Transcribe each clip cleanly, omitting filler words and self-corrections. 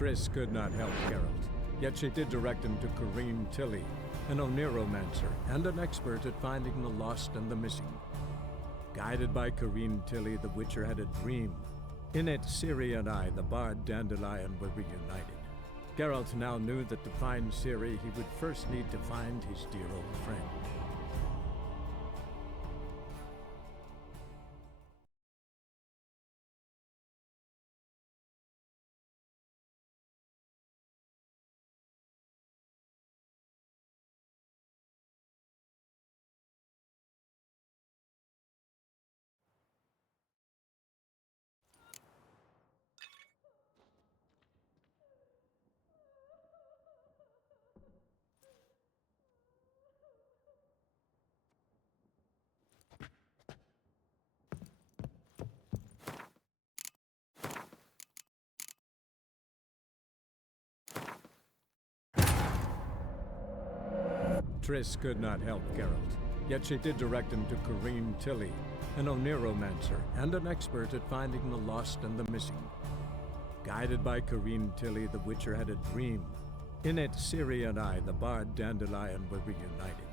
Triss could not help Geralt, yet she did direct him to Corrine Tilly, an Oniromancer and an expert at finding the lost and the missing. Guided by Corrine Tilly, the Witcher had a dream. In it, Ciri and I, the bard Dandelion, were reunited. Geralt now knew that to find Ciri, he would first need to find his dear old friend. Triss could not help Geralt, yet she did direct him to Corrine Tilly, an Oniromancer and an expert at finding the lost and the missing. Guided by Corrine Tilly, the Witcher had a dream. In it, Ciri and I, the bard Dandelion, were reunited.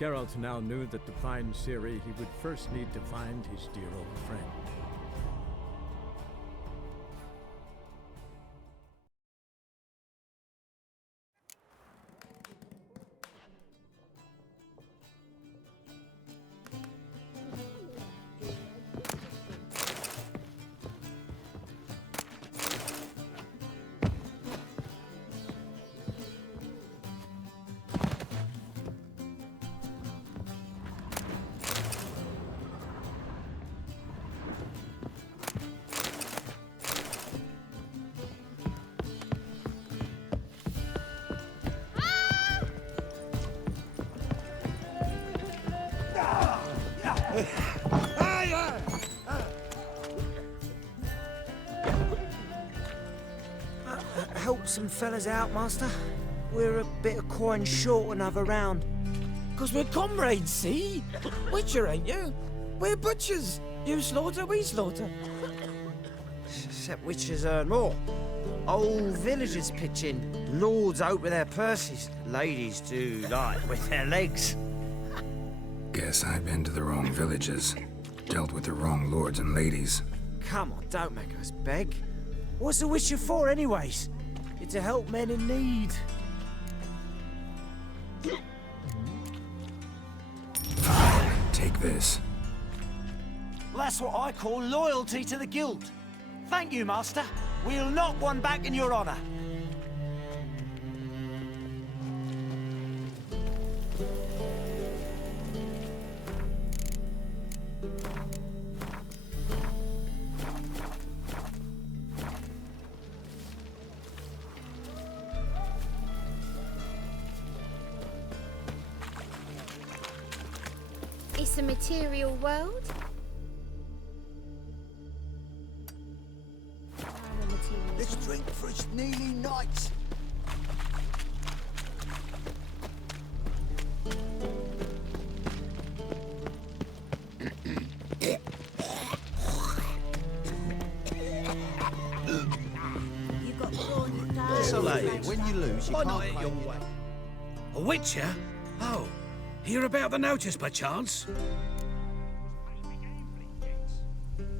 Geralt now knew that to find Ciri, he would first need to find his dear old friend. Help some fellas out, Master. We're a bit of coin short another round. 'Cause we're comrades, see? Witcher, ain't you? We're butchers. You slaughter, we slaughter. Except witches earn more. Old villagers pitch in. Lords open their purses. Ladies do like with their legs. Guess I've been to the wrong villages. Dealt with the wrong lords and ladies. Come on, don't make us beg. What's a witcher for, anyways? It's to help men in need. Take this. Well, that's what I call loyalty to the guild. Thank you, Master. We'll knock one back in your honor. It's a material world. Let's drink for its nearly night. When you lose, you can't eat your way. A witcher? Oh, hear about the notice, perchance?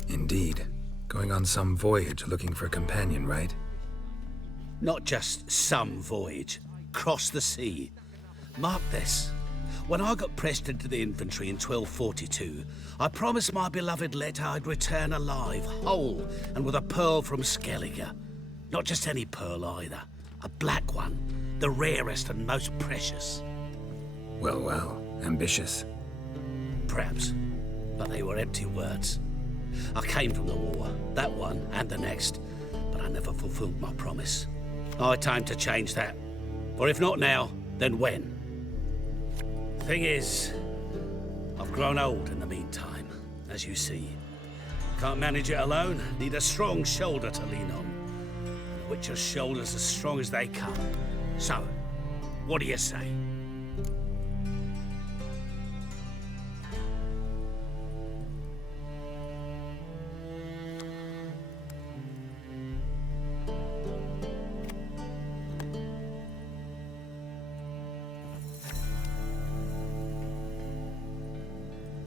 Indeed. Going on some voyage looking for a companion, right? Not just some voyage. Cross the sea. Mark this. When I got pressed into the infantry in 1242, I promised my beloved Let I'd return alive, whole, and with a pearl from Skellige. Not just any pearl either. A black one. The rarest and most precious. Well, well. Ambitious. Perhaps. But they were empty words. I came from the war, that one and the next, but I never fulfilled my promise. I had time to change that. For if not now, then when? Thing is, I've grown old in the meantime, as you see. Can't manage it alone, need a strong shoulder to lean on. And the Witcher's shoulders as strong as they come. So, what do you say?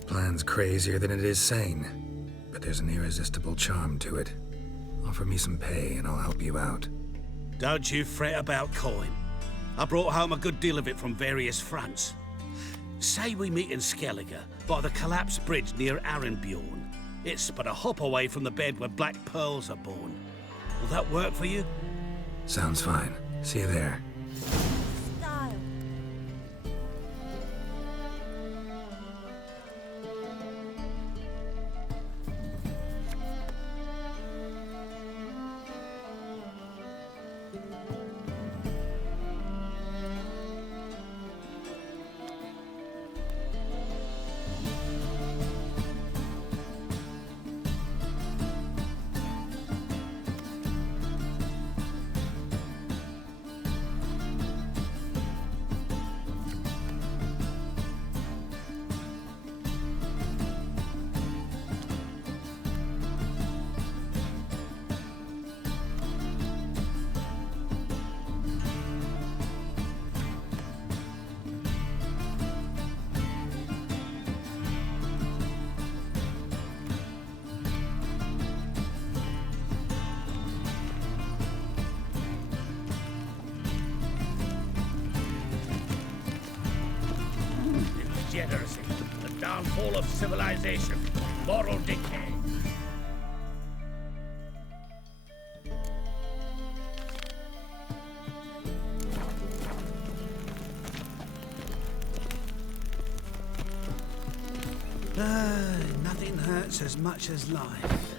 Plan's crazier than it is sane, but there's an irresistible charm to it. Offer me some pay and I'll help you out. Don't you fret about coin. I brought home a good deal of it from various fronts. Say we meet in Skellige, by the collapsed bridge near Arenbjorn. It's but a hop away from the bed where black pearls are born. Will that work for you? Sounds fine. See you there. Style. Degeneracy, the downfall of civilization, moral decay. Nothing hurts as much as life.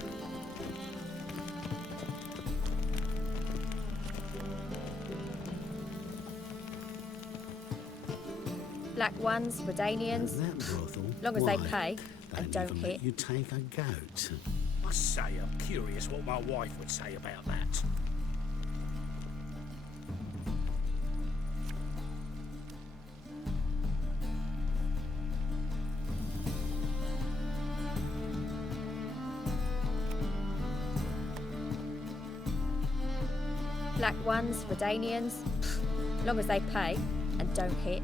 Black ones, Redanians, That brothel? long as they Why? pay and don't even hit. let you take a goat. I say I'm curious what my wife would say about that. Black ones, Redanians, long as they pay and don't hit.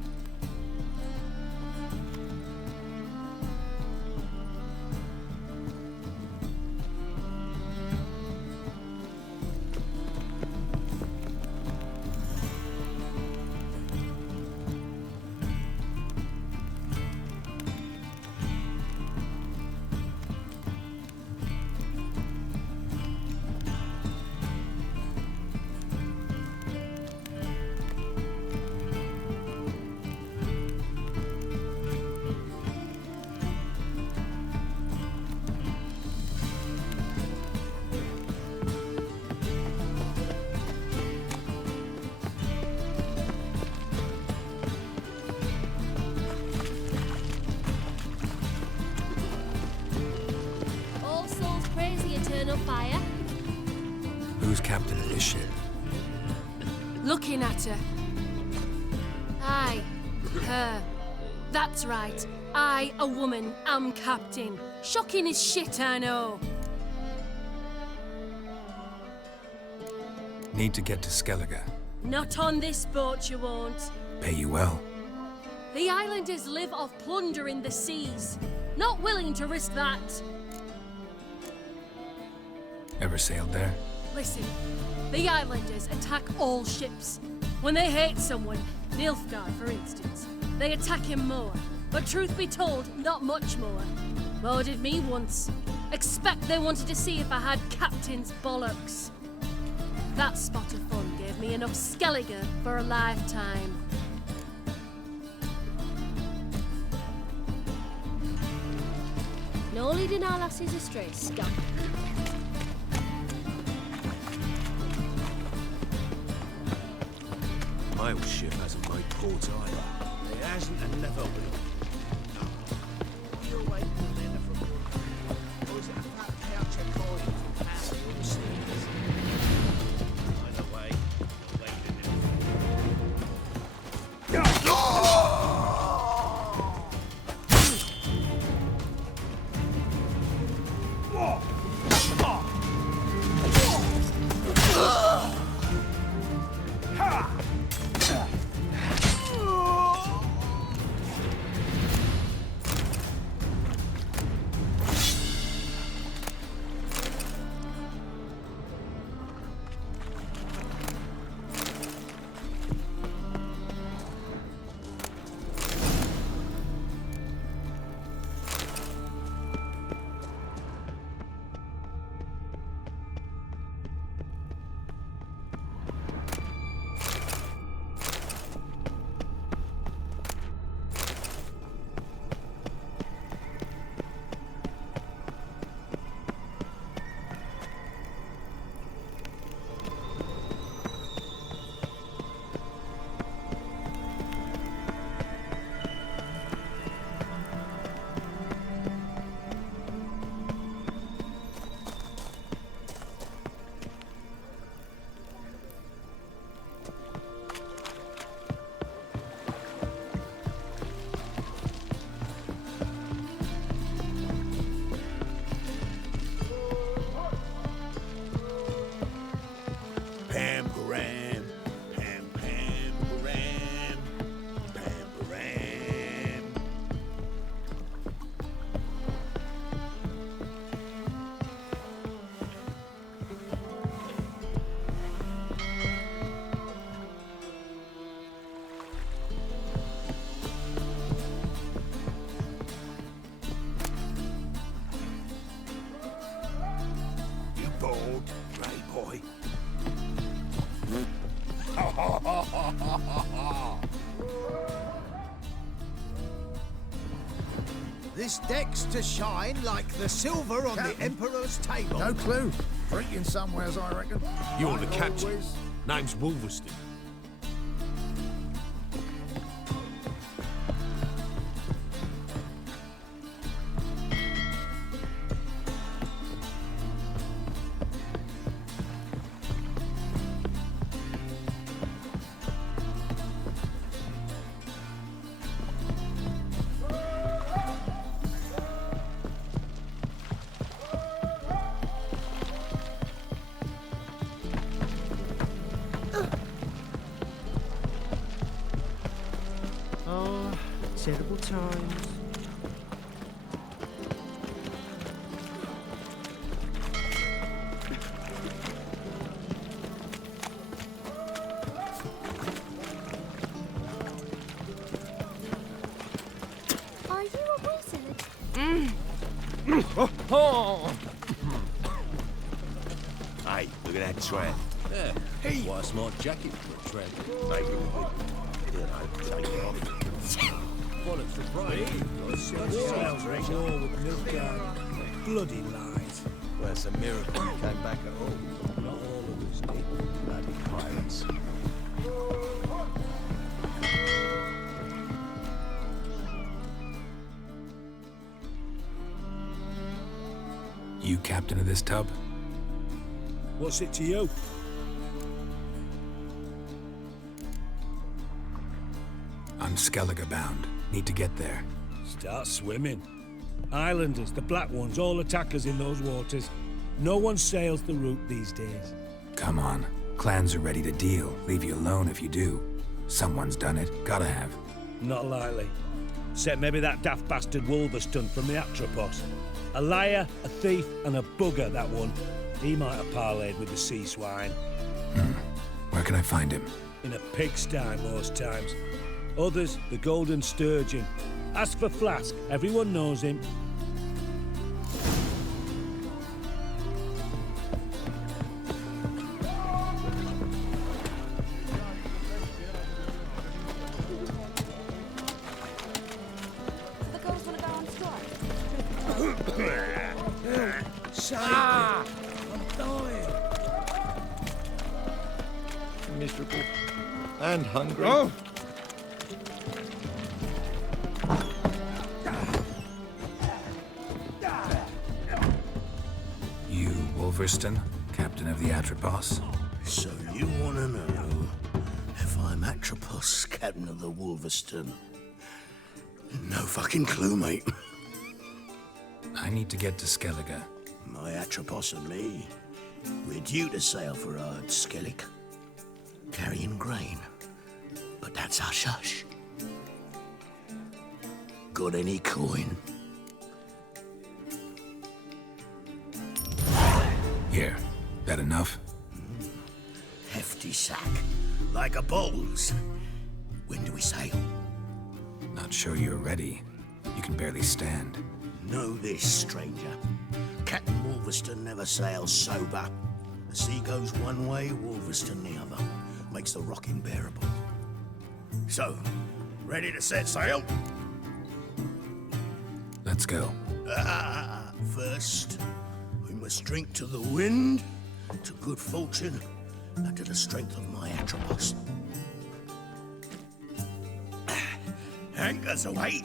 All souls praise the eternal fire. Who's captain of this ship? Looking at her. Aye, her. That's right. I, a woman, am captain. Shocking as shit, I know. Need to get to Skellige. Not on this boat, you won't. Pay you well. The islanders live off plunder in the seas. Not willing to risk that. Ever sailed there? Listen, the islanders attack all ships. When they hate someone, Nilfgaard for instance, they attack him more. But truth be told, not much more. More did me once. Expect they wanted to see if I had captain's bollocks. That spot of fun gave me enough Skellige for a lifetime. No leading our lassies astray, scum. My old ship hasn't made port either. It hasn't and never will. You're waiting for dinner from your... Or is it a fat couch of coin from Harry or the seas? Either way, you're waiting in it. This deck's to shine like the silver on the Emperor's table. No clue. Drinking somewheres, I reckon. You're the Like captain. always. Name's Wolverston. Oh, terrible times. Are you a wizard? Hey, look at that tramp. Yeah, quite a smart jacket for a tramp. Maybe we could, take it off. Bollocks for pride. War with Nilfgaard. Bloody lies. Well, it's a miracle you came back at all. Not all of us did. Bloody pirates. You captain of this tub? What's it to you? I'm Skellige bound. Need to get there. Start swimming. Islanders, the black ones, all attackers in those waters. No one sails the route these days. Come on. Clans are ready to deal. Leave you alone if you do. Someone's done it. Gotta have. Not likely. Except maybe that daft bastard Wolverston from the Atropos. A liar, a thief, and a bugger, that one. He might have parlayed with the sea swine. Where can I find him? In a pigsty most times. Others, the Golden Sturgeon. Ask for Flask. Everyone knows him. The girls want to go on strike. I'm dying. Miserable. And hungry. You, Wolverston, captain of the Atropos? So you want to know if I'm Atropos, captain of the Wolverston? No fucking clue, mate. I need to get to Skellige. My Atropos and me, we're due to sail for Skellige, carrying grain. But that's hush-hush. Got any coin? Here. That enough? Hefty sack, like a bull's. When do we sail? Not sure you're ready. You can barely stand. Know this, stranger. Captain Wolverston never sails sober. The sea goes one way, Wolverston the other. Makes the rocking bearable. So, ready to set sail? Let's go. First, we must drink to the wind, to good fortune, and to the strength of my Atropos. Anchors away.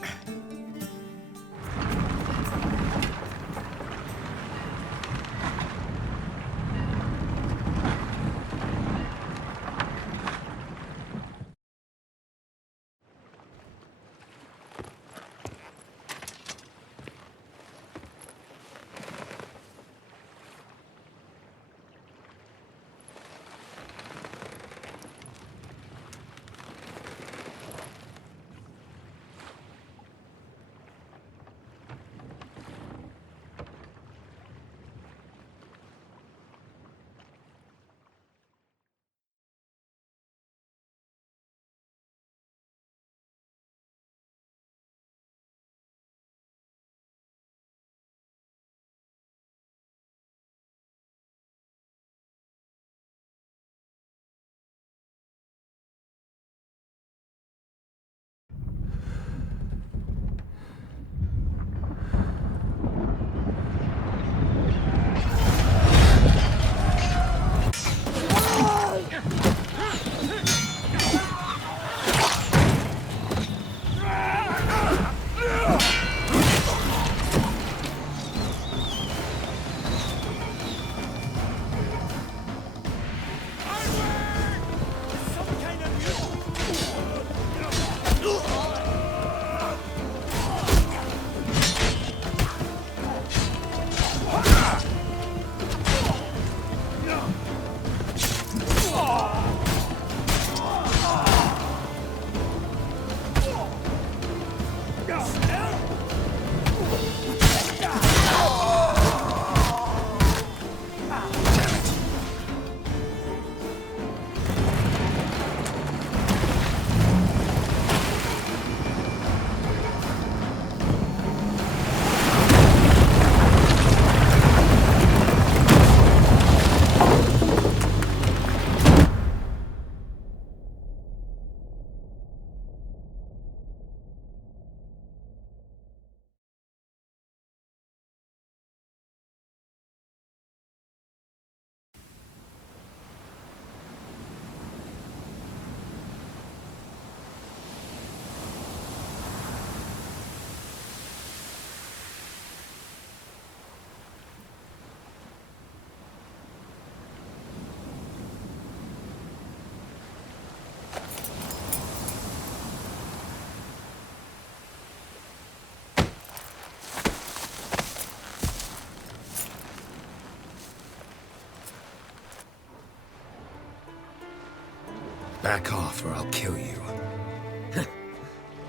Back off or I'll kill you.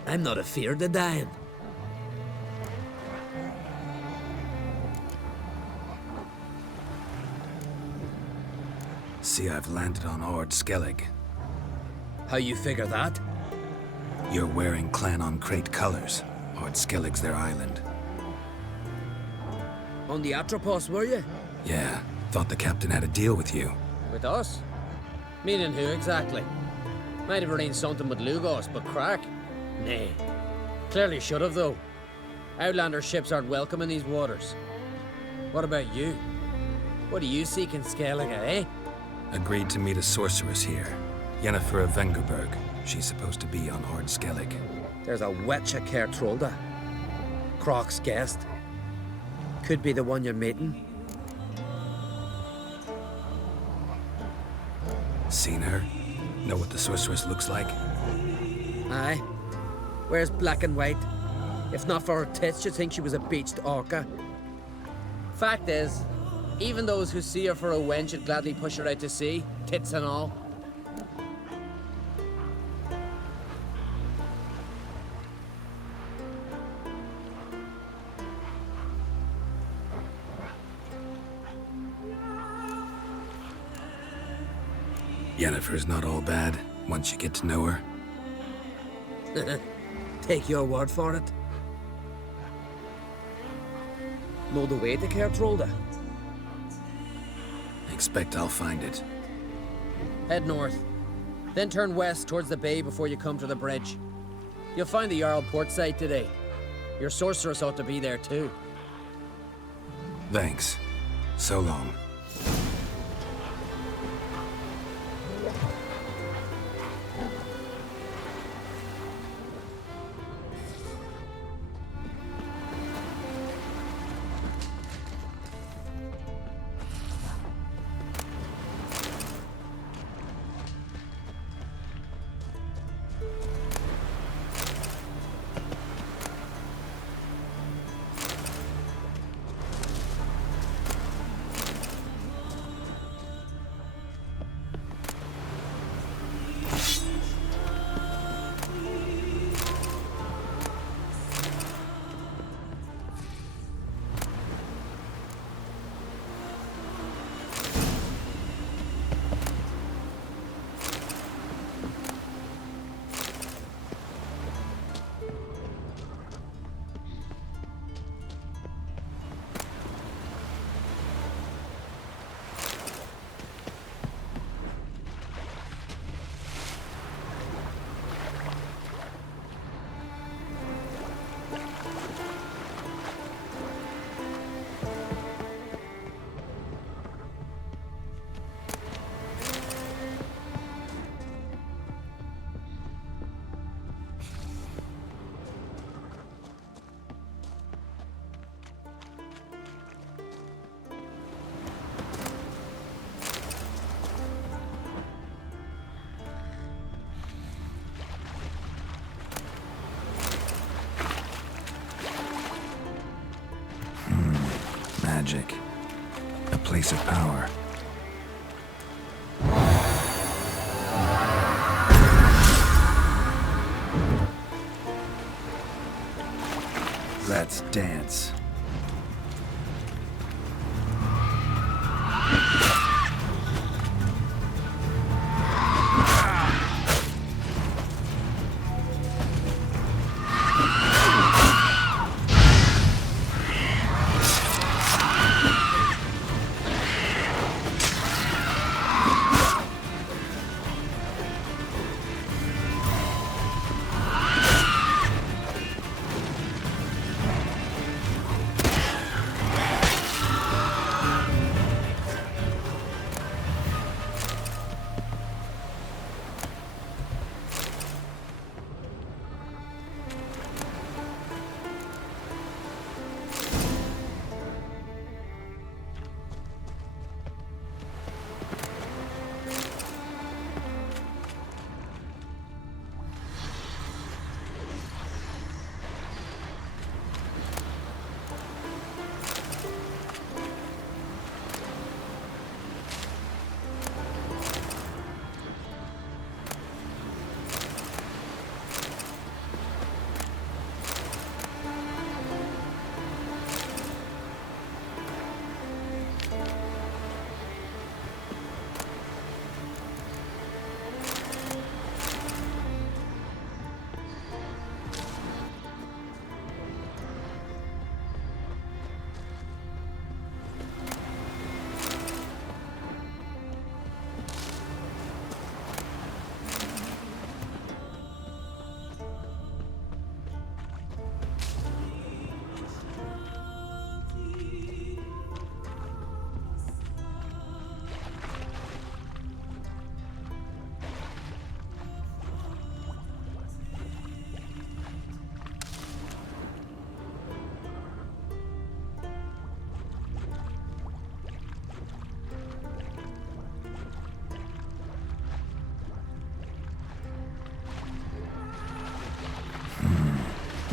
I'm not afeard of dying. See, I've landed on Skellige. How you figure that? You're wearing Clan on Crate colors. Skellige's their island. On the Atropos, were you? Yeah, thought the captain had a deal with you. With us? Meaning who exactly? Might have arranged something with Lugos, but crack? Nay. Clearly should have, though. Outlander ships aren't welcome in these waters. What about you? What do you seek in Skellige, eh? Agreed to meet a sorceress here. Yennefer of Vengerberg. She's supposed to be on Skellige. There's a witch at Kertrolda. Croc's guest. Could be the one you're meeting. Seen her? Know what the sorceress looks like? Aye. Wears black and white. If not for her tits, you'd think she was a beached orca. Fact is, even those who see her for a wench would gladly push her out to sea, tits and all. Yennefer's not all bad, once you get to know her. Take your word for it. Know the way to Kertrolda? Expect I'll find it. Head north. Then turn west towards the bay before you come to the bridge. You'll find the Jarl port site today. Your sorceress ought to be there too. Thanks. So long. Magic. A place of power. Let's dance.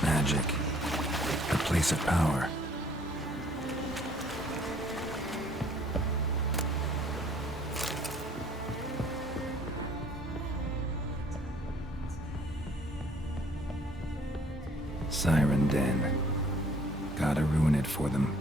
Magic. A place of power. Siren Den. Gotta ruin it for them.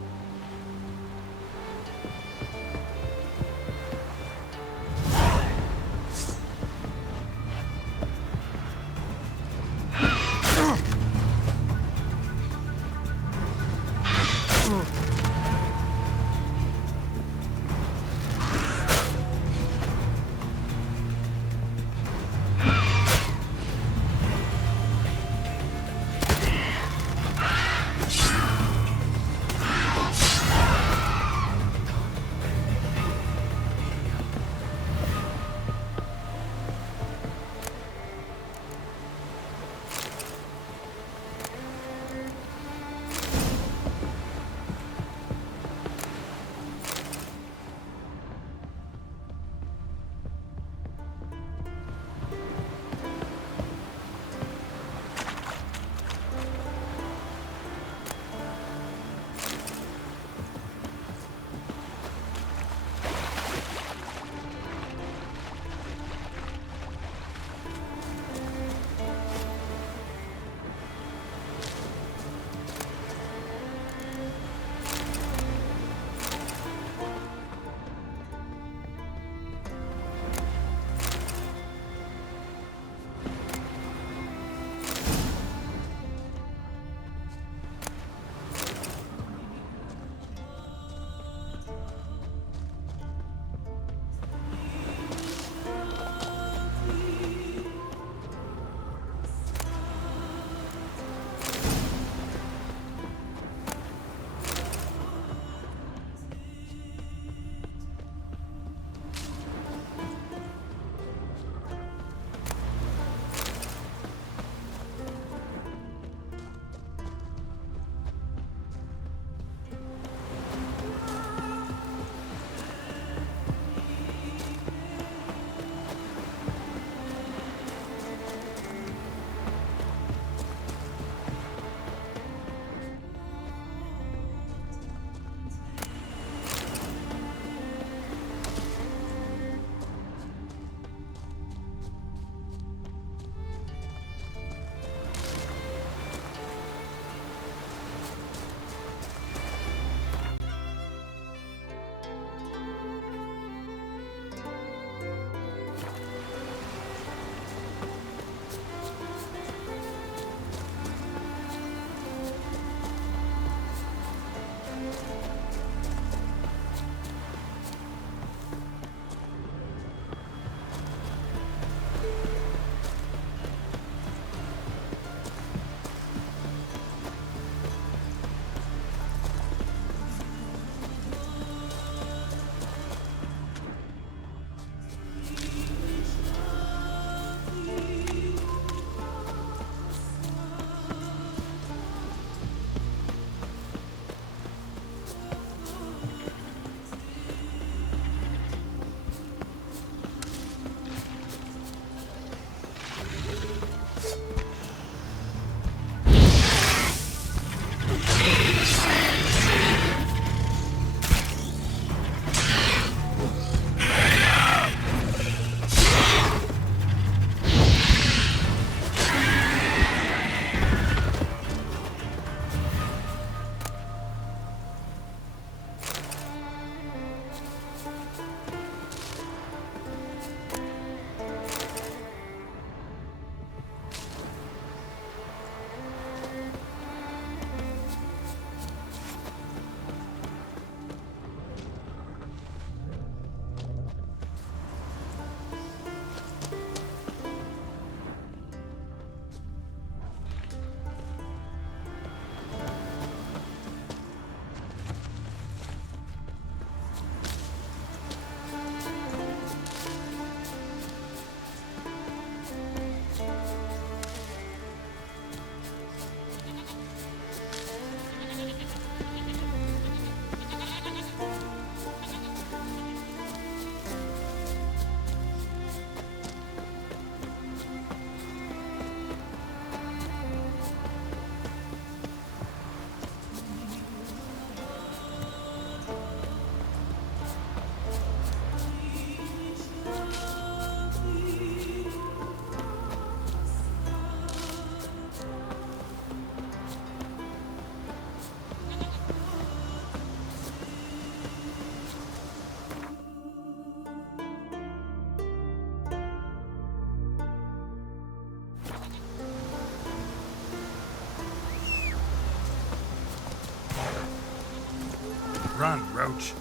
Run, Roach.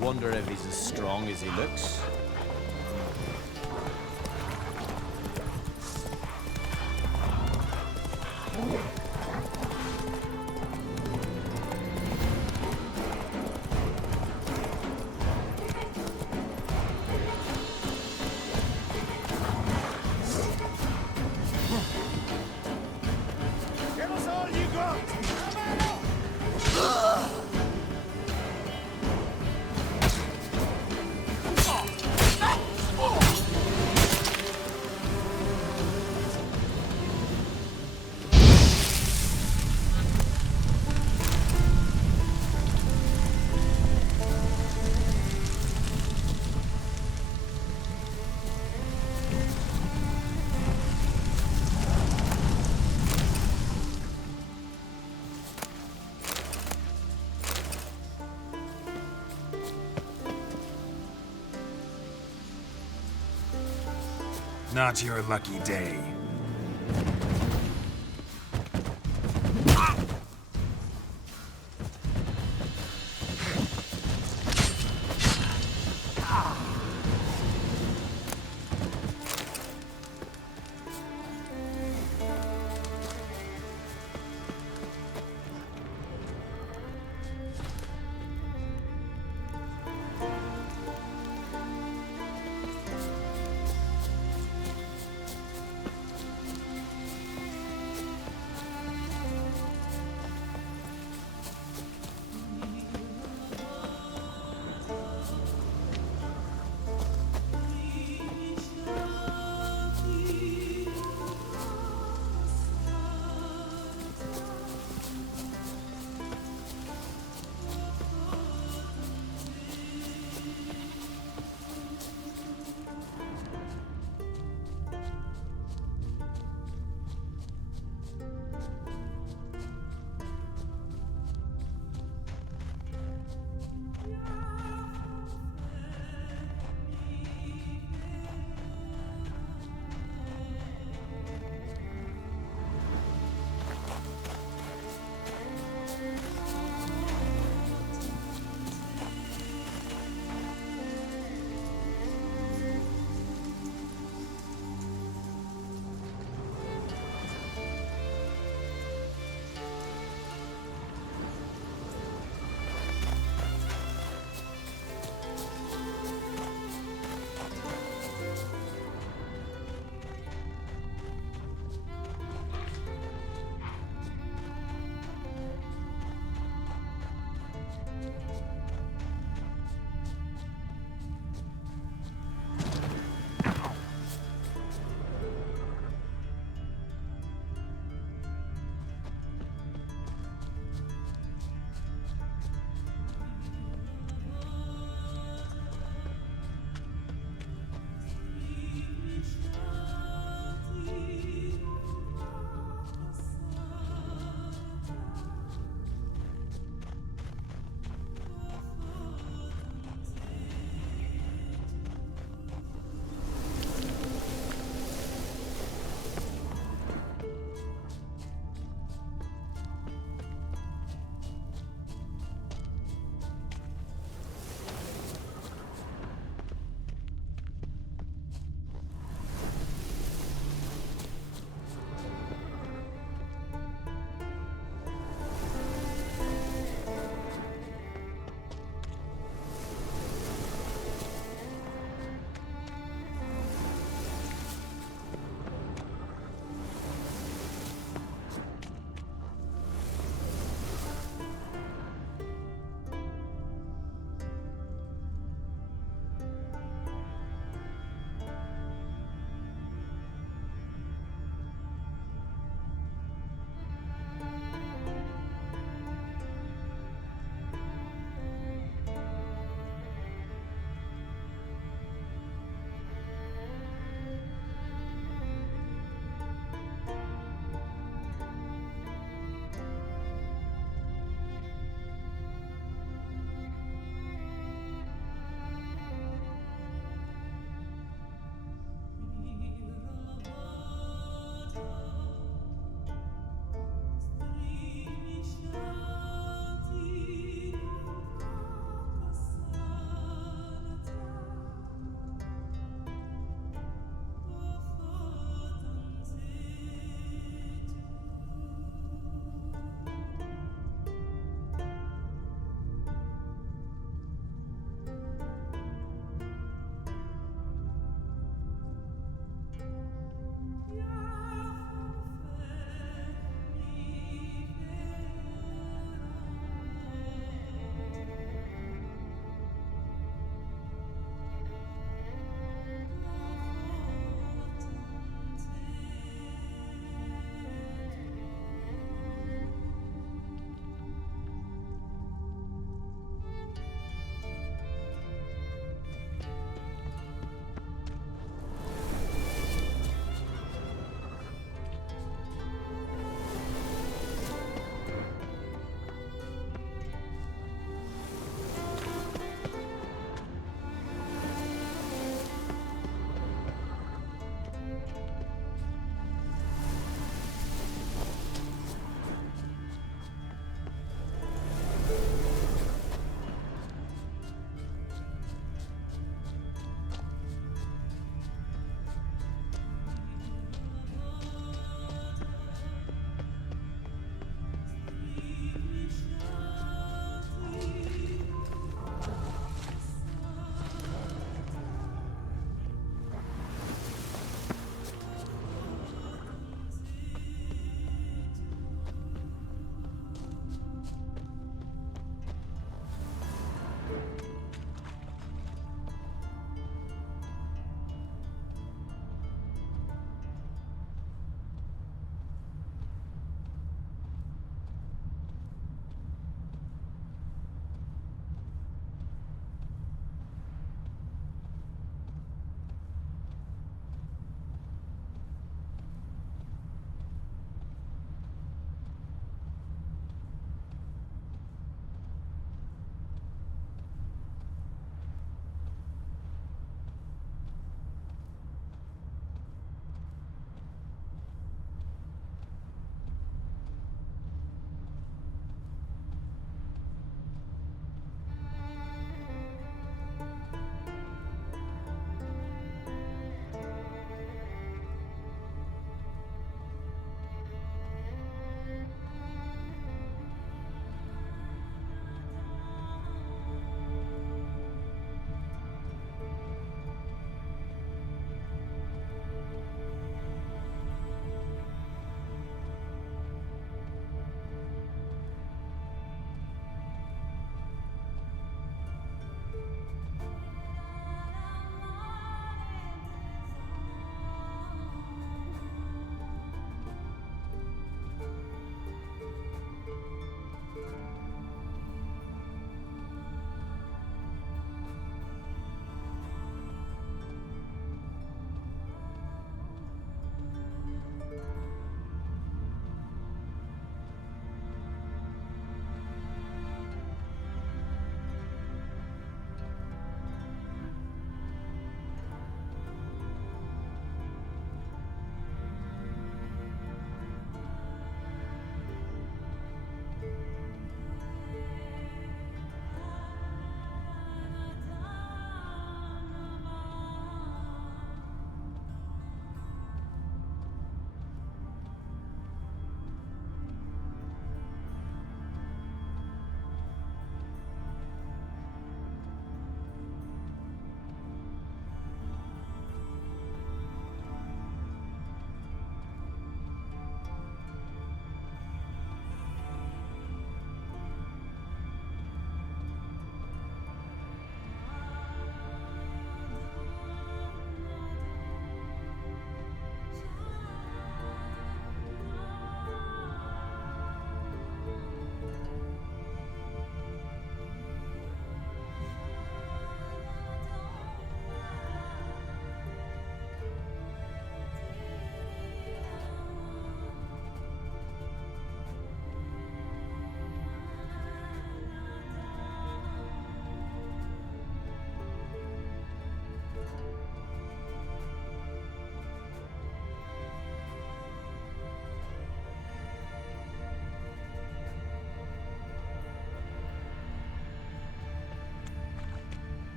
Wonder if he's as strong as he looks. Give us all you got! Not your lucky day.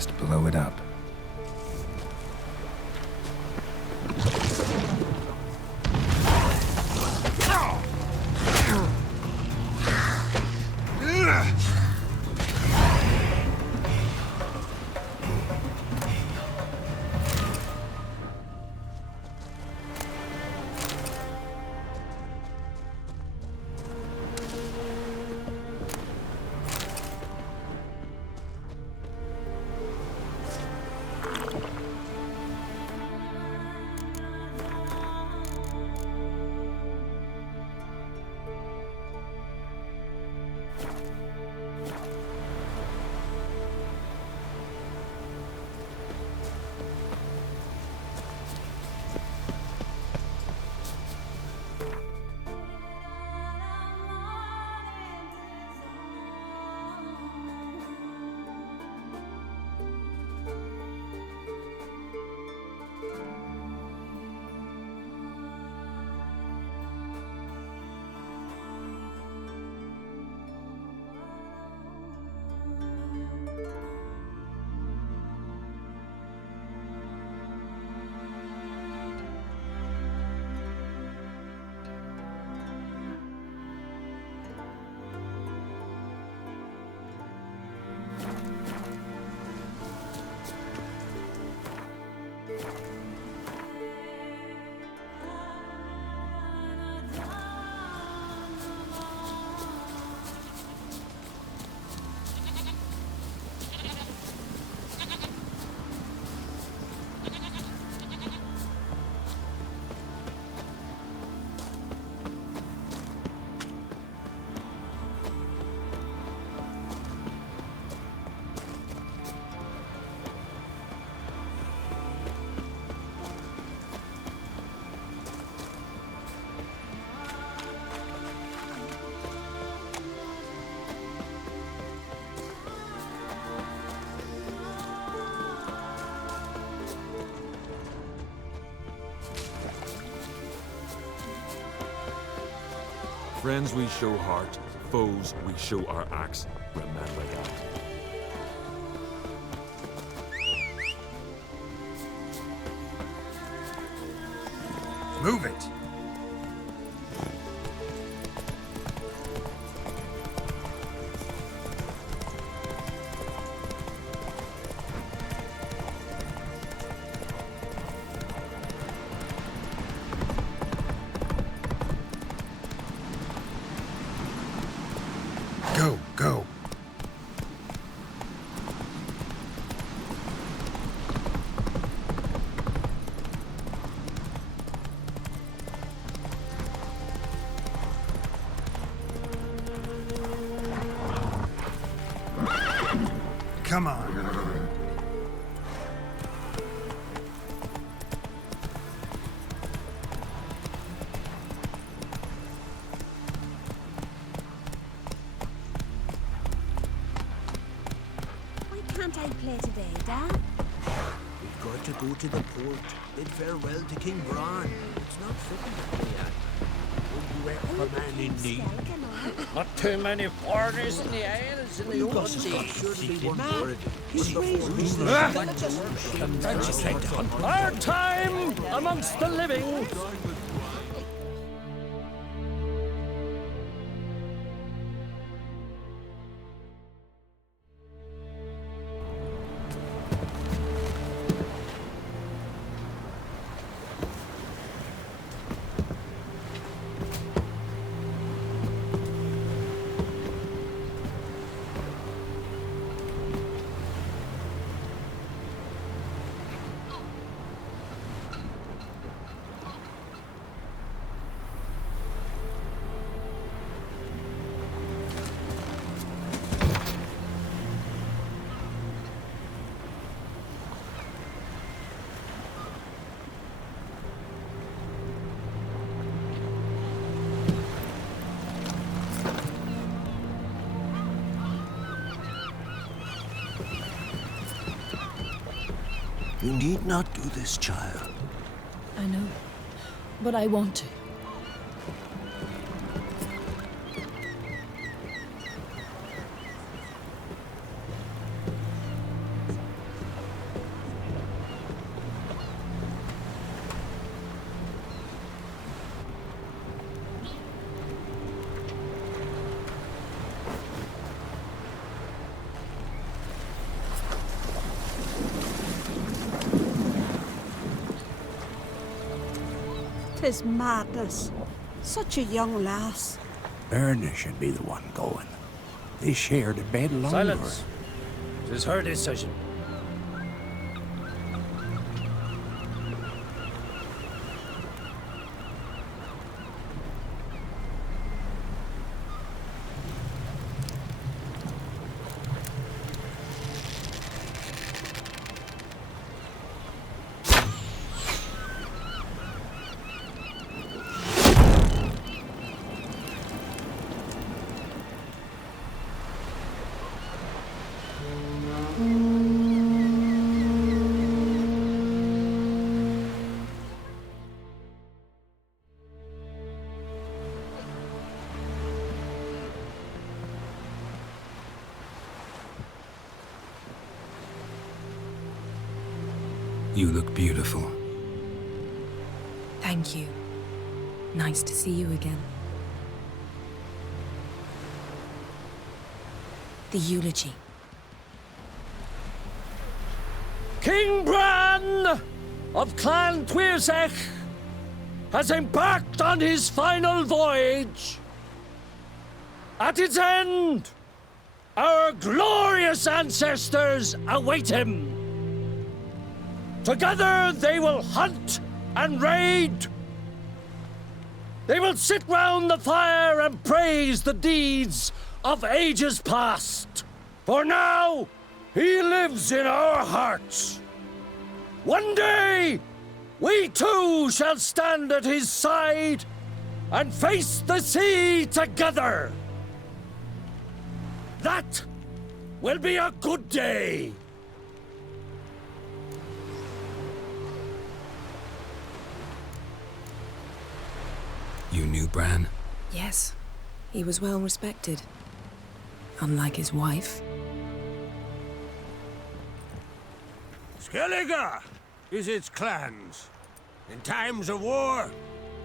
Best blow it up. Friends we show heart, foes we show our axe. Remember that. Move it! Go, go. Come on. Can't I play today, Dad? We've got to go to the port, bid farewell to King Bran. It's not fitting to play at. Will you help a man in need? Not too many foreigners in the isles in the old days. Sure to be one word. Our time amongst the living! You need not do this, child. I know, but I want to. 'Tis madness. Such a young lass. Erna should be the one going. They shared a bed longer. Silence. It is her decision. You look beautiful. Thank you. Nice to see you again. The eulogy. King Bran of Clan Tuirsech has embarked on his final voyage. At its end, our glorious ancestors await him. Together they will hunt and raid. They will sit round the fire and praise the deeds of ages past. For now, he lives in our hearts. One day, we too shall stand at his side and face the sea together. That will be a good day. You knew Bran? Yes, he was well respected. Unlike his wife. Skellige is its clans. In times of war,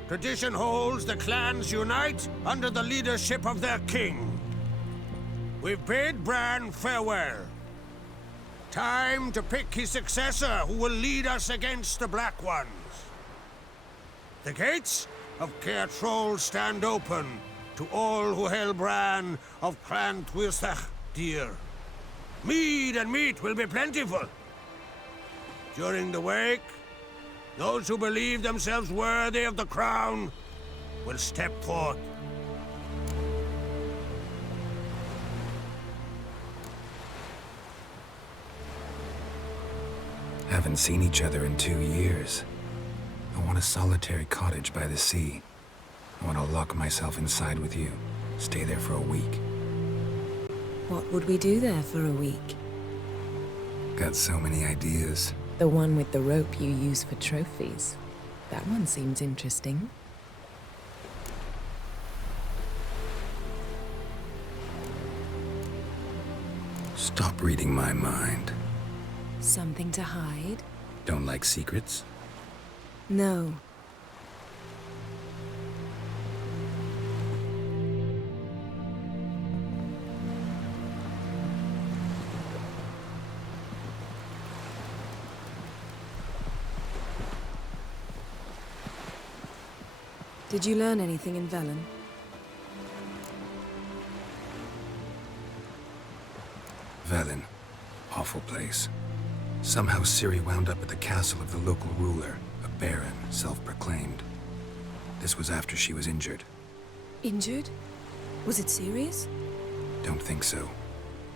tradition holds the clans unite under the leadership of their king. We've bid Bran farewell. Time to pick his successor who will lead us against the Black Ones. The gates of Caer Troll stand open to all who held Bran of Clan Tuirsech dear. Mead and meat will be plentiful. During the wake, those who believe themselves worthy of the crown will step forth. Haven't seen each other in 2 years. I want a solitary cottage by the sea. I want to lock myself inside with you. Stay there for a week. What would we do there for a week? Got so many ideas. The one with the rope you use for trophies. That one seems interesting. Stop reading my mind. Something to hide? Don't like secrets? No. Did you learn anything in Velen? Velen. Awful place. Somehow Ciri wound up at the castle of the local ruler, a baron, self-proclaimed. This was after she was injured. Injured? Was it serious? Don't think so.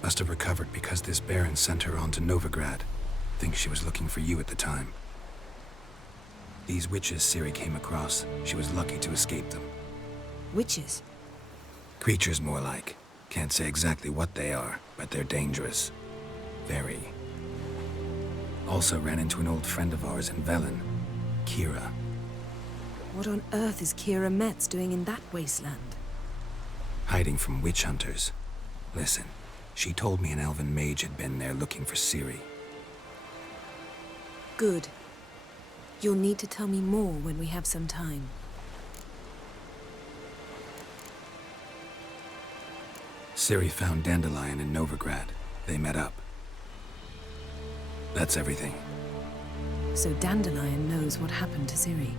Must have recovered because this baron sent her on to Novigrad. Think she was looking for you at the time. These witches Ciri came across, she was lucky to escape them. Witches? Creatures more like. Can't say exactly what they are, but they're dangerous. Very. Also ran into an old friend of ours in Velen, Kira. What on earth is Kira Metz doing in that wasteland? Hiding from witch hunters. Listen, she told me an elven mage had been there looking for Ciri. Good. You'll need to tell me more when we have some time. Ciri found Dandelion in Novigrad. They met up. That's everything. So Dandelion knows what happened to Ciri.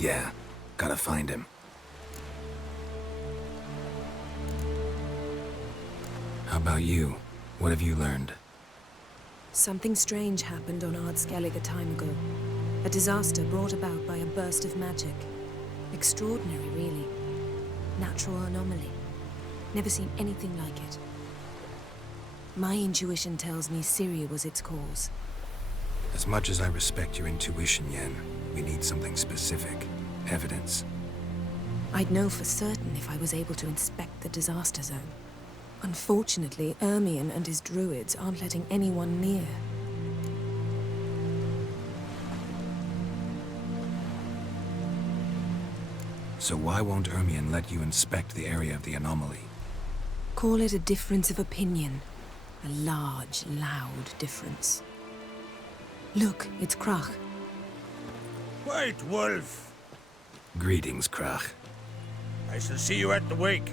Yeah, gotta find him. How about you? What have you learned? Something strange happened on Skellige a time ago. A disaster brought about by a burst of magic. Extraordinary, really. Natural anomaly. Never seen anything like it. My intuition tells me Ciri was its cause. As much as I respect your intuition, Yen, we need something specific. Evidence. I'd know for certain if I was able to inspect the disaster zone. Unfortunately, Ermion and his druids aren't letting anyone near. So why won't Ermion let you inspect the area of the anomaly? Call it a difference of opinion. A large, loud difference. Look, it's Krach. White Wolf! Greetings, Krach. I shall see you at the wake,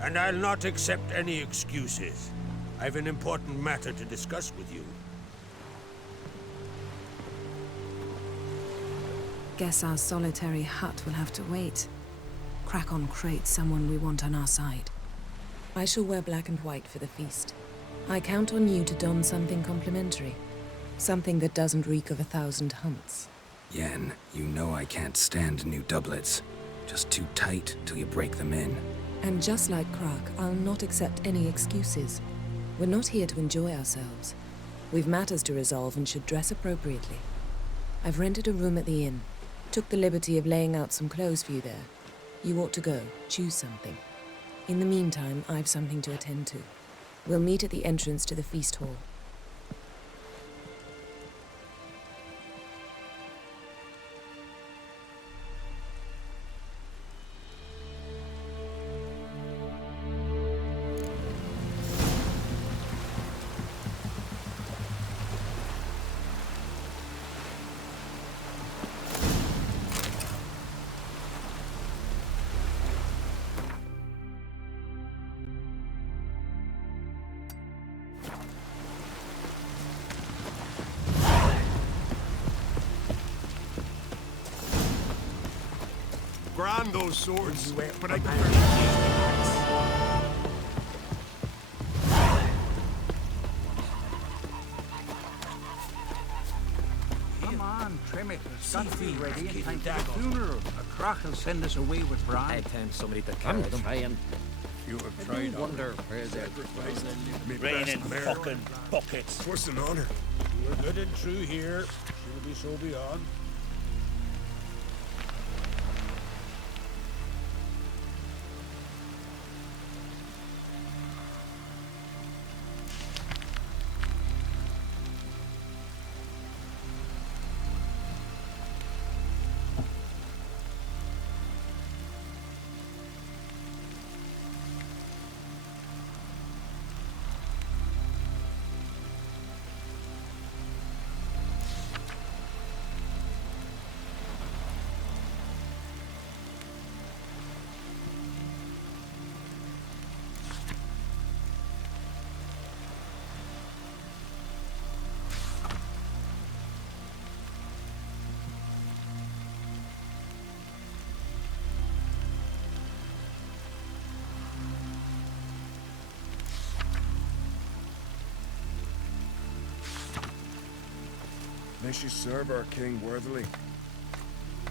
and I'll not accept any excuses. I've an important matter to discuss with you. Guess our solitary hut will have to wait. Crack on Crate's someone we want on our side. I shall wear black and white for the feast. I count on you to don something complimentary. Something that doesn't reek of 1,000 hunts. Yen, you know I can't stand new doublets. Just too tight till you break them in. And just like Krach, I'll not accept any excuses. We're not here to enjoy ourselves. We've matters to resolve and should dress appropriately. I've rented a room at the inn. Took the liberty of laying out some clothes for you there. You ought to go. Choose something. In the meantime, I've something to attend to. We'll meet at the entrance to the feast hall. Grand those swords, but I prefer Come on, trim it. It's got to be ready in time for the funeral. A Krach will send us away with Bran. I found somebody to carry them. Trying. You have tried. I wonder where they're Raining fucking buckets. What's an honor? You are good and true here. She'll be so beyond. May she serve our king worthily.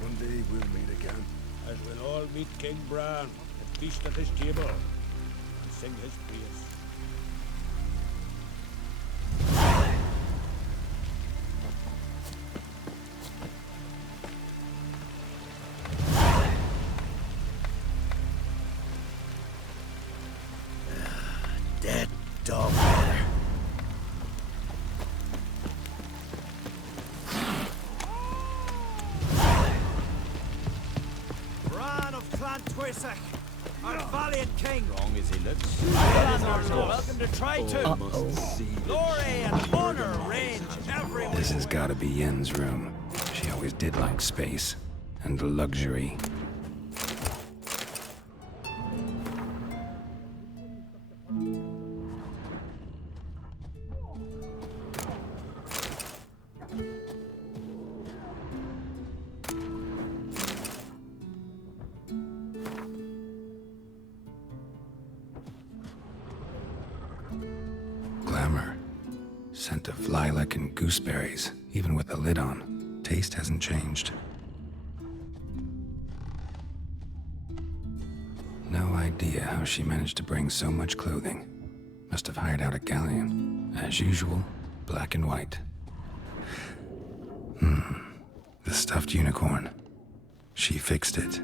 One day we'll meet again. As we'll all meet King Bran and feast at his table and sing his praise. Dead dog. Our valiant king! Strong as he looks. Welcome to try to. Glory and honor range everywhere. This has gotta be Yen's room. She always did like space. And luxury. Scent of lilac and gooseberries, even with the lid on. Taste hasn't changed. No idea how she managed to bring so much clothing. Must have hired out a galleon. As usual, black and white. The stuffed unicorn. She fixed it.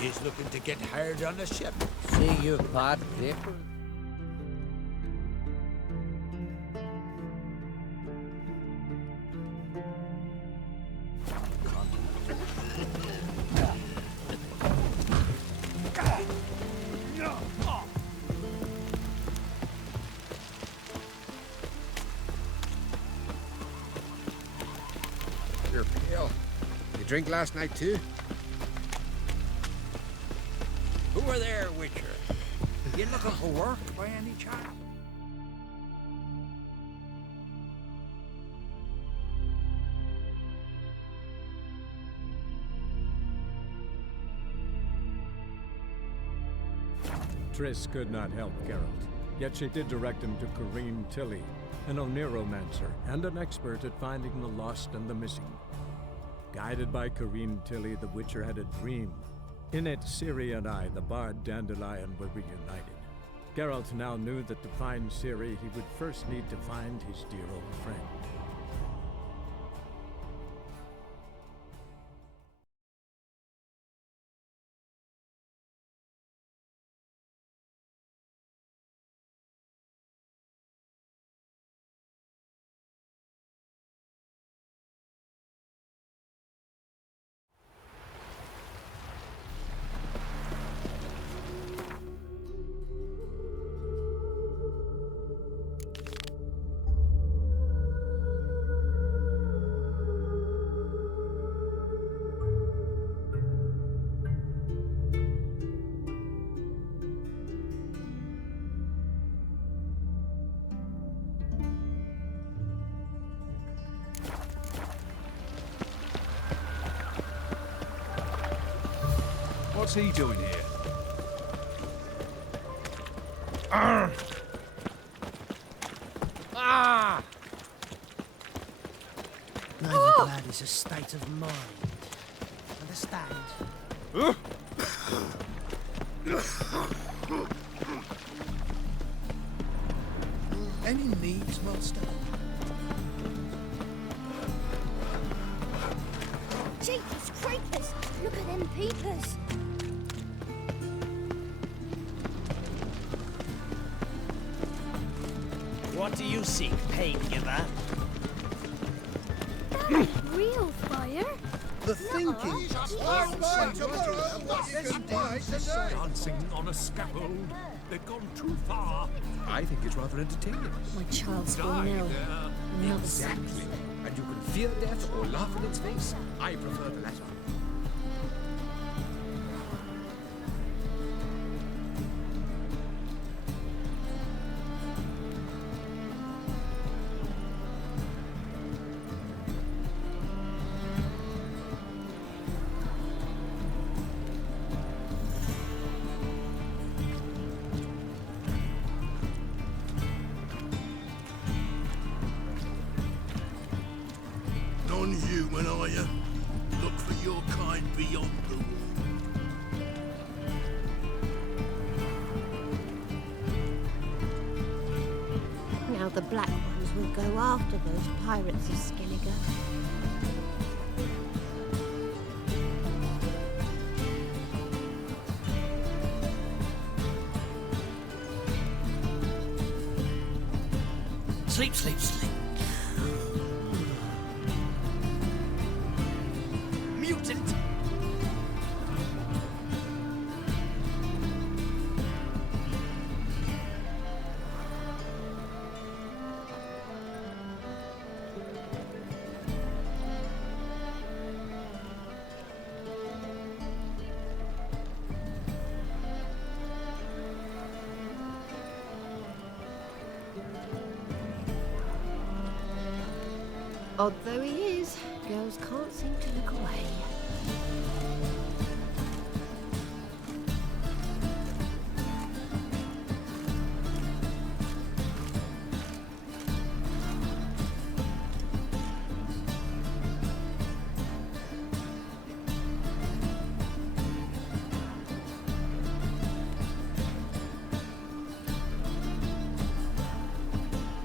He's looking to get hired on a ship. See you, Pod Dipper. You're pale. You drink last night too? Who are there, Witcher? You looking for work by any chance? Triss could not help Geralt, yet she did direct him to Corrine Tilly, an Oneromancer and an expert at finding the lost and the missing. Guided by Corrine Tilly, the Witcher had a dream. In it, Ciri and I, the bard Dandelion, were reunited. Geralt now knew that to find Ciri, he would first need to find his dear old friend. What's he doing here? Oh! That is a state of mind. Understand? Any needs, master? Jeepers creepers! Look at them peepers! What do you seek, pain giver? Real fire? The thinking. Dancing on a scaffold. They've gone too far. I think it's rather entertaining. My child's born Die now. there. Another Exactly. And you can fear death or laugh in its face. I prefer the latter. Non-human, are you? Look for your kind beyond the wall. Now the Black Ones will go after those pirates of Skellige. Sleep, sleep, sleep. Mutant! Odd though he is, girls can't seem to look away.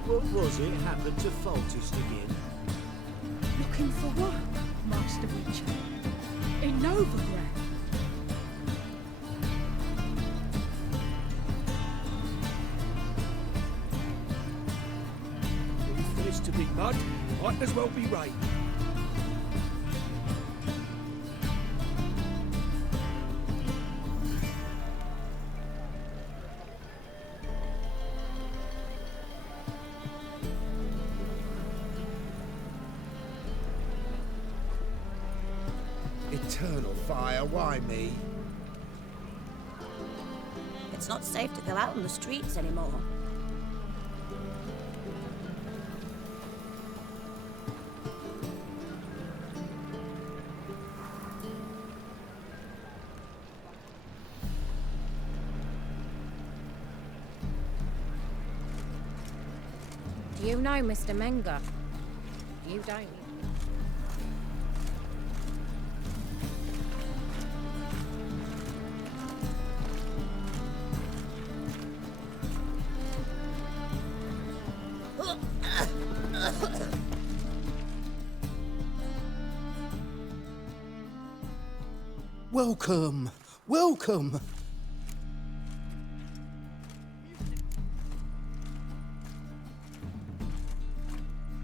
What was it happened to Faltist again? Looking for work, Master Witcher. In Novigrad. If there's to be mud, might as well be rain. Eternal fire, why me? It's not safe to go out on the streets anymore. Do you know Mr. Menger? You don't. Welcome, welcome.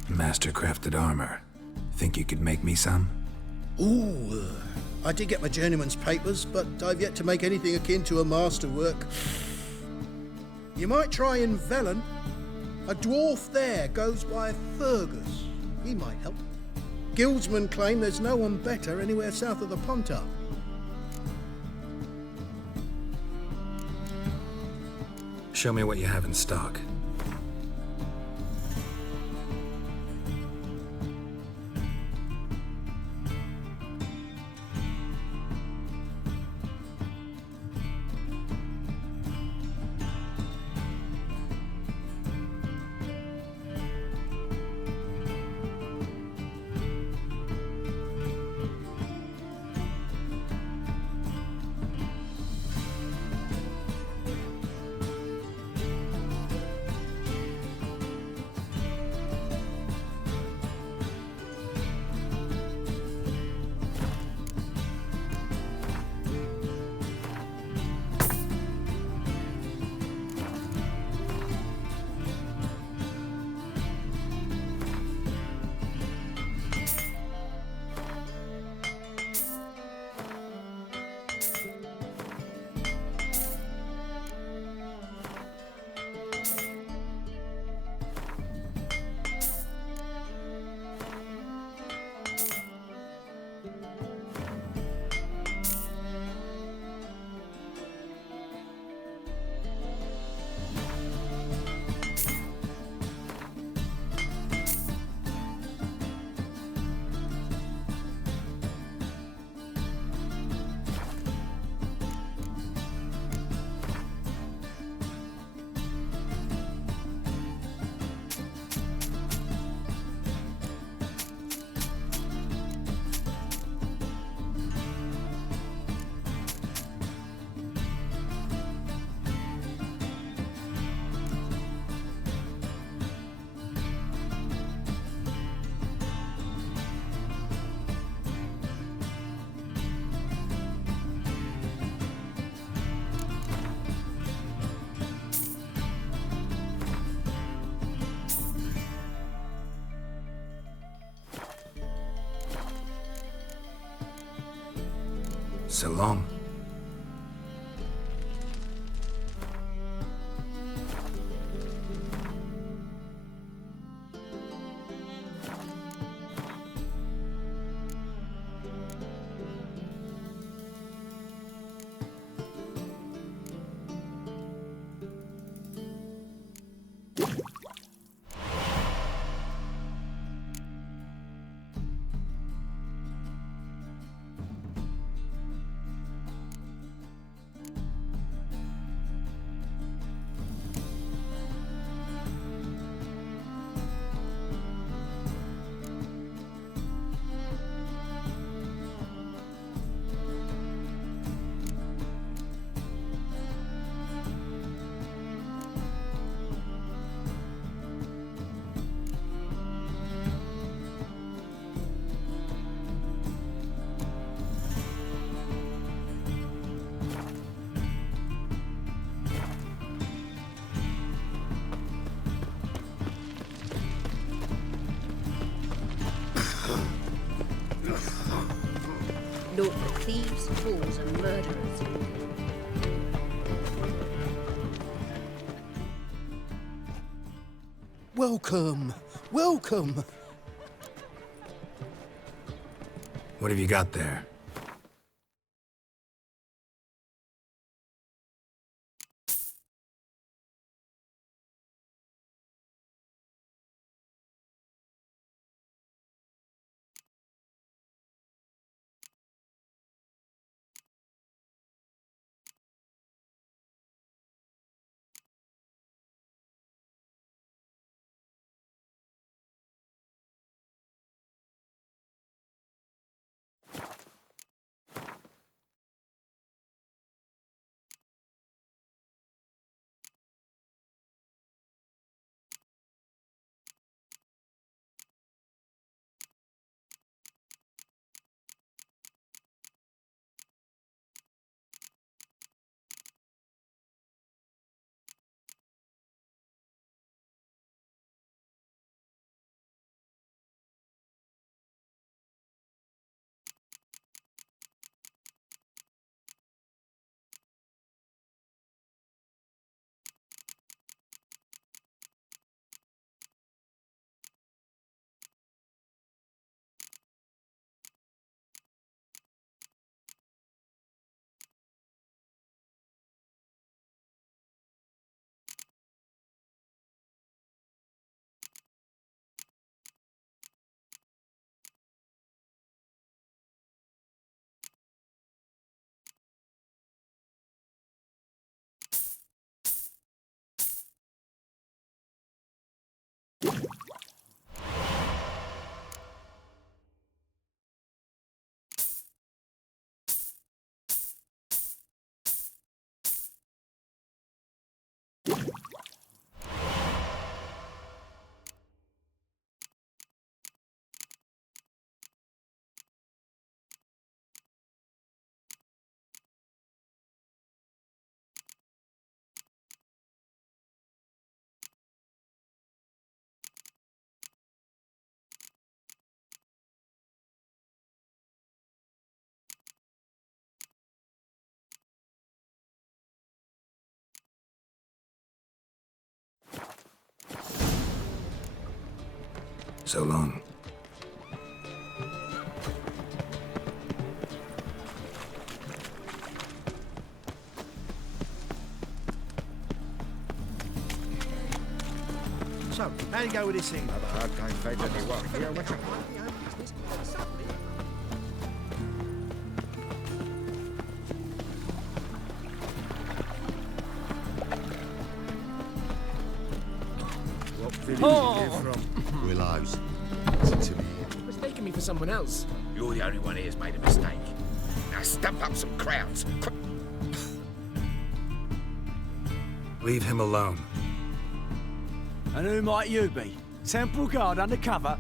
Master-crafted armor. Think you could make me some? Ooh, I did get my journeyman's papers, but I've yet to make anything akin to a masterwork. You might try in Velen. A dwarf there goes by Fergus. He might help. Guildsmen claim there's no one better anywhere south of the Pontar. Show me what you have in stock. So long. Naught but thieves, fools, and murderers. Welcome, welcome. What have you got there? So long. So, how do you go with this thing? Another hard game fed anyone. Yeah, what's your What village are you from? Willows. Mistaking me for someone else. You're the only one here's made a mistake. Now stump up some crowds. Leave him alone. And who might you be? Temple Guard undercover?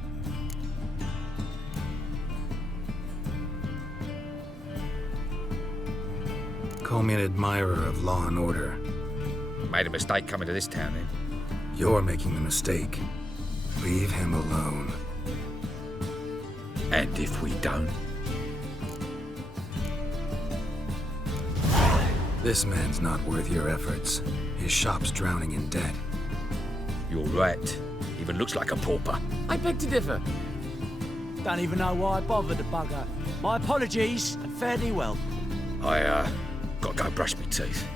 Call me an admirer of law and order. Made a mistake coming to this town, then. You're making the mistake. Leave him alone. And if we don't? This man's not worth your efforts. His shop's drowning in debt. You're right. Even looks like a pauper. I beg to differ. Don't even know why I bothered the bugger. My apologies, and fare thee well. I, gotta go brush my teeth.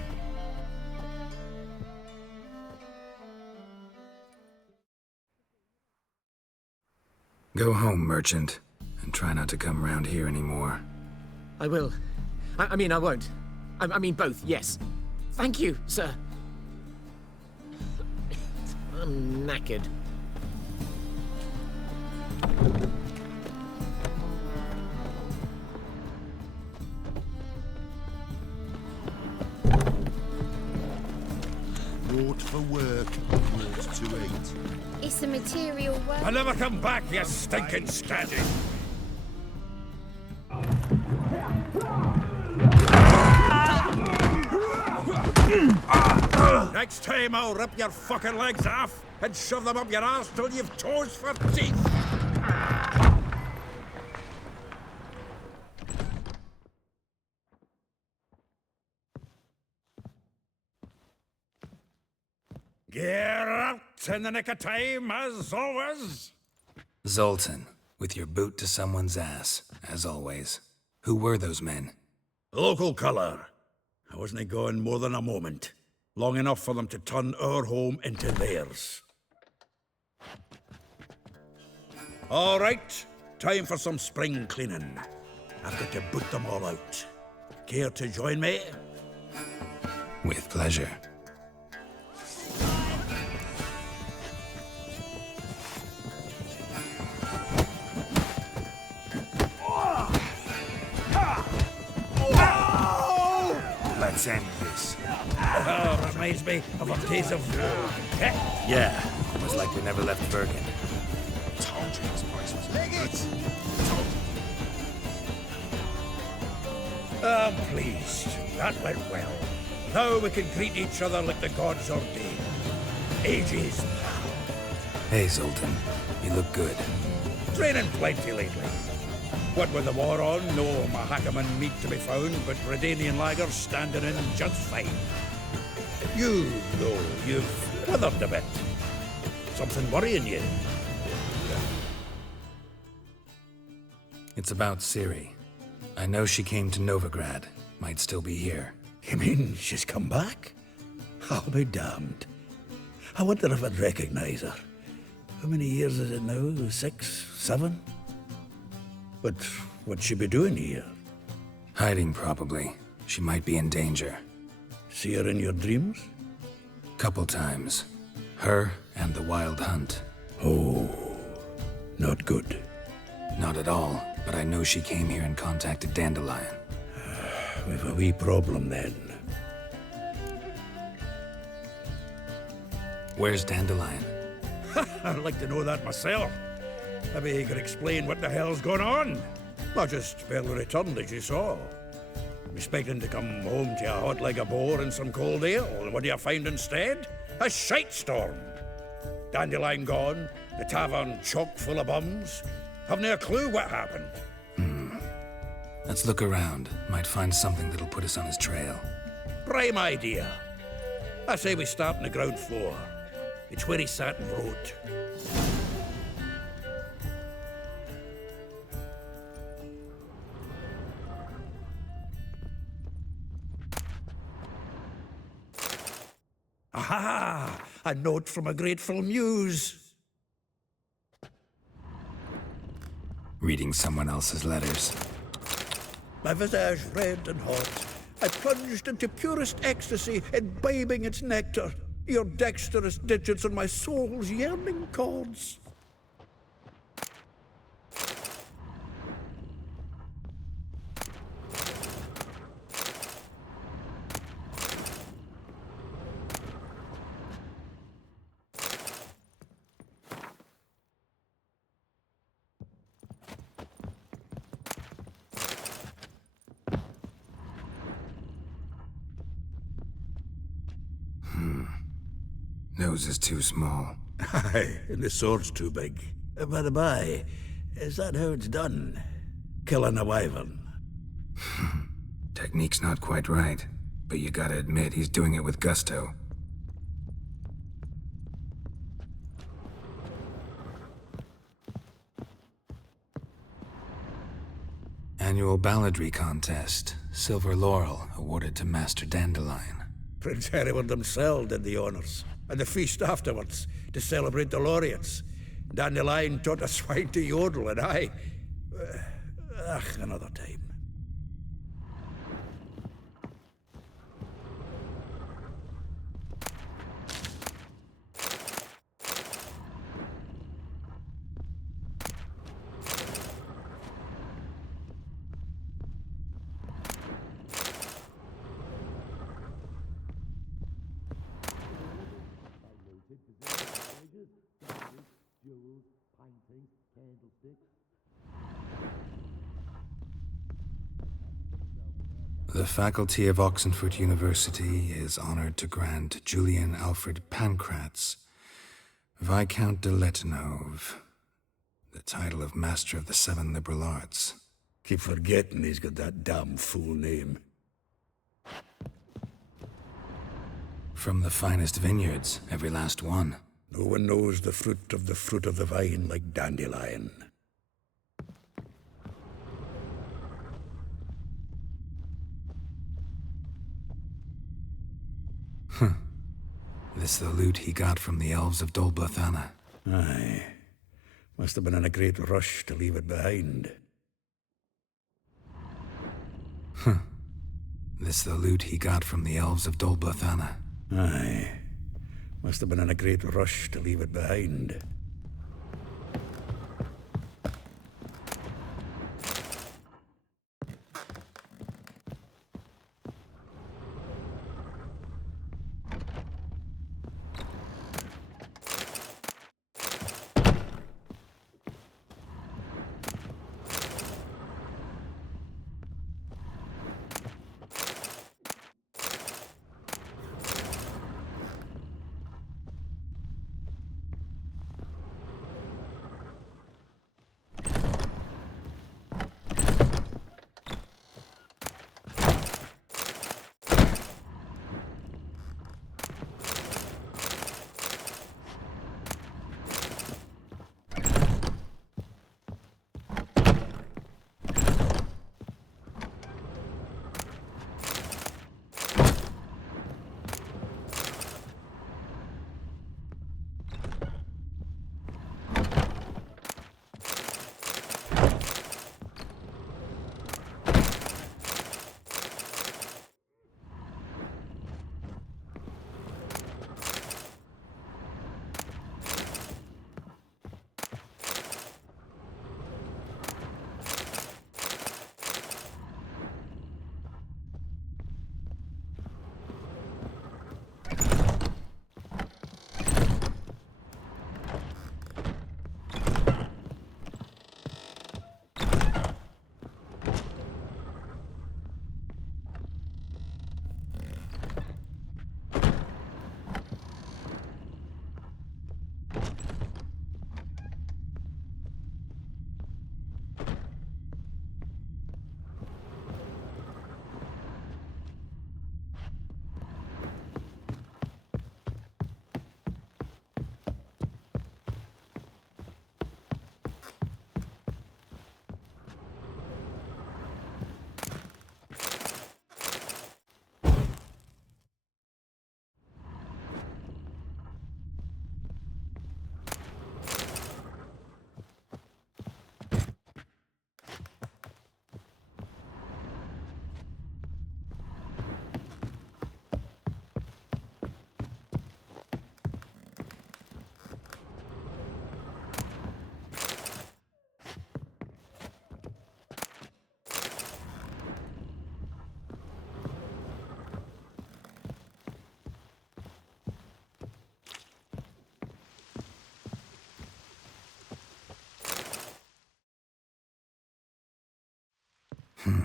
Go home, merchant, and try not to come round here anymore. I will. I mean, I won't. I mean, both, yes. Thank you, sir. I'm knackered. Naught for work, naught to eat. It's a material work. I'll never come back, you stinking scatty. Next time I'll rip your fucking legs off and shove them up your arse till you've toes for teeth. Get out in the nick of time, as always. Zoltan, with your boot to someone's ass, as always. Who were those men? Local colour. I wasn't gone more than a moment. Long enough for them to turn our home into theirs. All right, time for some spring cleaning. I've got to boot them all out. Care to join me? With pleasure. Let's end this. Oh, reminds me of a days of war. Yeah, almost like we never left Bergen. Told you this place was good. I'm pleased. That went well. Now we can greet each other like the gods ordained. Ages, pal. Hey, Zoltan. You look good. Training plenty lately. What with the war on, no Mahakaman meat to be found, but Redanian lagers standing in just fine. You, though, you've withered a bit. Something worrying you? It's about Ciri. I know she came to Novigrad. Might still be here. You mean she's come back? I'll be damned. I wonder if I'd recognize her. How many years is it now? 6, 7? But what'd she be doing here? Hiding, probably. She might be in danger. See her in your dreams? Couple times. Her and the Wild Hunt. Oh, not good. Not at all, but I know she came here and contacted Dandelion. We've a wee problem then. Where's Dandelion? I'd like to know that myself. Maybe he could explain what the hell's going on. Not just barely returned, as you saw. Expecting to come home to a hot like a boar and some cold ale, and what do you find instead? A shite storm. Dandelion gone, the tavern chock full of bums. Haven't a clue what happened. Let's look around. Might find something that'll put us on his trail. Prime idea. I say we start on the ground floor. It's where he sat and wrote. Aha! A note from a grateful muse. Reading someone else's letters. My visage red and hot, I plunged into purest ecstasy, imbibing its nectar. Your dexterous digits on my soul's yearning chords. Nose is too small. Aye, and the sword's too big. By the by, is that how it's done? Killing a wyvern? Technique's not quite right. But you gotta admit, he's doing it with gusto. Annual balladry contest. Silver laurel awarded to Master Dandelion. Prince Hervadó himself did the honors, and the feast afterwards, to celebrate the laureates. Dandelion taught a swine to yodel, and I... another time. The faculty of Oxenford University is honored to grant Julian Alfred Pancratz, Viscount de Letenove, the title of Master of the Seven Liberal Arts. Keep forgetting he's got that damn fool name. From the finest vineyards, every last one. No one knows the fruit of the vine like Dandelion. This the loot he got from the elves of Dol Blathanna. Aye. Must have been in a great rush to leave it behind. This the loot he got from the elves of Dol Blathanna. Aye. Must have been in a great rush to leave it behind. Hmm.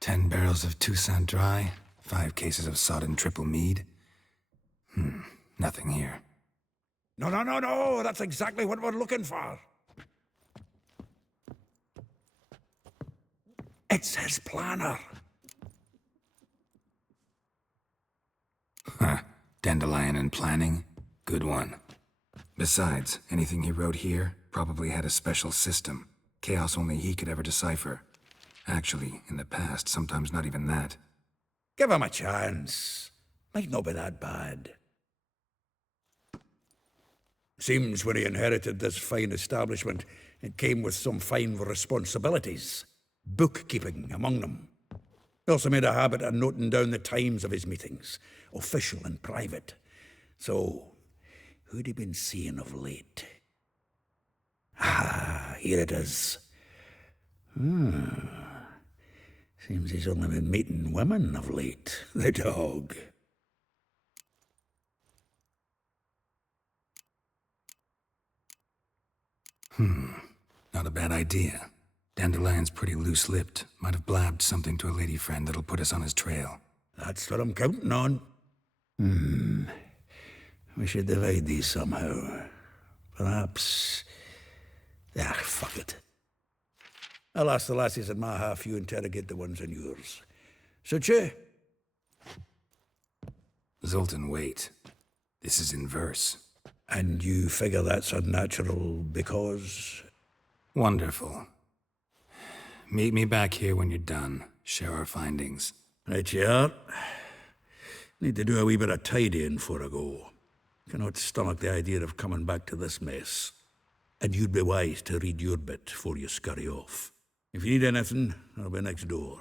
10 barrels of Toussaint Dry, 5 cases of sodden triple mead. Nothing here. No, that's exactly what we're looking for. It says planner. Dandelion in planning? Good one. Besides, anything he wrote here probably had a special system. Chaos only he could ever decipher. Actually, in the past, sometimes not even that. Give him a chance. Might not be that bad. Seems when he inherited this fine establishment, it came with some fine responsibilities. Bookkeeping among them. He also made a habit of noting down the times of his meetings, official and private. So, who'd he been seeing of late? Ah, here it is. Seems he's only been meeting women of late, the dog. Not a bad idea. Dandelion's pretty loose-lipped. Might have blabbed something to a lady friend that'll put us on his trail. That's what I'm counting on. We should divide these somehow. Perhaps... fuck it. I'll ask the lassies in my half, you interrogate the ones in yours. Suit you? Zoltan, wait. This is in verse. And you figure that's unnatural because... Wonderful. Meet me back here when you're done. Share our findings. Right you are. Need to do a wee bit of tidying before I go. Cannot stomach the idea of coming back to this mess. And you'd be wise to read your bit before you scurry off. If you need anything, I'll be next door.